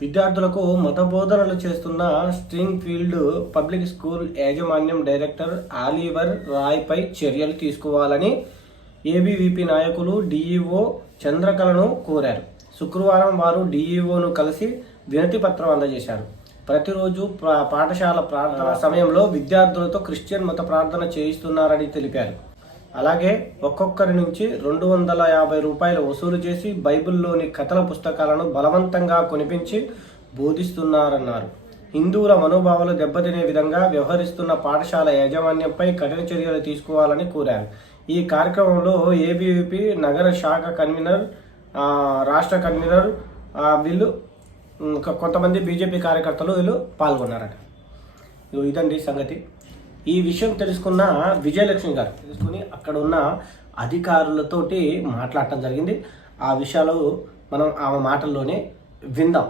విద్యార్థులకు మత బోధనలు చేస్తున్న స్ట్రింగ్ ఫీల్డ్ పబ్లిక్ స్కూల్ యాజమాన్యం డైరెక్టర్ ఆలివర్ రాయ్పై చర్యలు తీసుకోవాలని ఏబీవీపీ నాయకులు డీఈఓ చంద్రకళను కోరారు. శుక్రవారం వారు డీఈఓను కలిసి వినతి పత్రం అందజేశారు. ప్రతిరోజు పాఠశాల ప్రార్థన సమయంలో విద్యార్థులతో క్రిస్టియన్ మత ప్రార్థన చేయిస్తున్నారని తెలిపారు. అలాగే ఒక్కొక్కరి నుంచి 250 రూపాయలు వసూలు చేసి బైబిల్లోని కథల పుస్తకాలను బలవంతంగా కొనిపించి బోధిస్తున్నారన్నారు. హిందువుల మనోభావాలు దెబ్బతినే విధంగా వ్యవహరిస్తున్న పాఠశాల యాజమాన్యంపై కఠిన చర్యలు తీసుకోవాలని కోరారు. ఈ కార్యక్రమంలో ఏబీవీపీ నగర శాఖ కన్వీనర్, రాష్ట్ర కన్వీనర్ వీళ్ళు కొంతమంది బీజేపీ కార్యకర్తలు వీళ్ళు పాల్గొన్నారట. ఇదండి సంగతి. ఈ విషయం తెలుసుకున్న విజయలక్ష్మి గారు తెలుసుకుని అక్కడ ఉన్న అధికారులతోటి మాట్లాడటం జరిగింది. ఆ విషయాలు మనం ఆమె మాటల్లోనే విందాం.